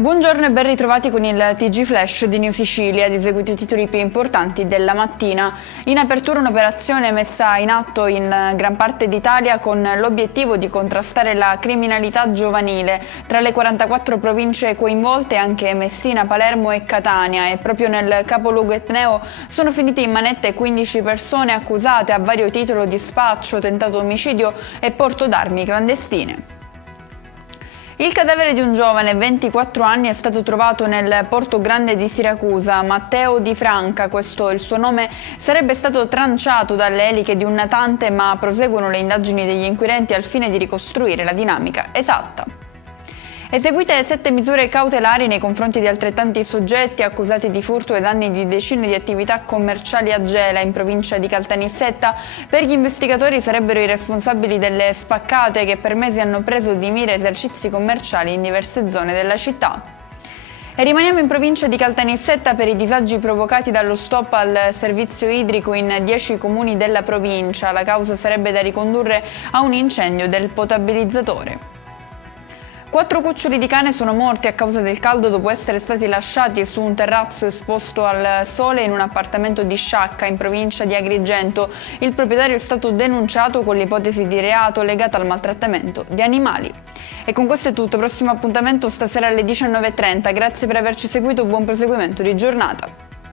Buongiorno e ben ritrovati con il TG Flash di New Sicilia, ed eseguiti i titoli più importanti della mattina. In apertura un'operazione messa in atto in gran parte d'Italia con l'obiettivo di contrastare la criminalità giovanile. Tra le 44 province coinvolte anche Messina, Palermo e Catania, e proprio nel capoluogo etneo sono finite in manette 15 persone accusate a vario titolo di spaccio, tentato omicidio e porto d'armi clandestine. Il cadavere di un giovane, 24 anni, è stato trovato nel Porto Grande di Siracusa. Matteo Di Franca, questo è il suo nome, sarebbe stato tranciato dalle eliche di un natante, ma proseguono le indagini degli inquirenti al fine di ricostruire la dinamica esatta. Eseguite 7 misure cautelari nei confronti di altrettanti soggetti accusati di furto ai danni di decine di attività commerciali a Gela, in provincia di Caltanissetta. Per gli investigatori sarebbero i responsabili delle spaccate che per mesi hanno preso di mira esercizi commerciali in diverse zone della città. E rimaniamo in provincia di Caltanissetta per i disagi provocati dallo stop al servizio idrico in 10 comuni della provincia. La causa sarebbe da ricondurre a un incendio del potabilizzatore. 4 cuccioli di cane sono morti a causa del caldo dopo essere stati lasciati su un terrazzo esposto al sole in un appartamento di Sciacca, in provincia di Agrigento. Il proprietario è stato denunciato con l'ipotesi di reato legata al maltrattamento di animali. E con questo è tutto, prossimo appuntamento stasera alle 19:30. Grazie per averci seguito, buon proseguimento di giornata.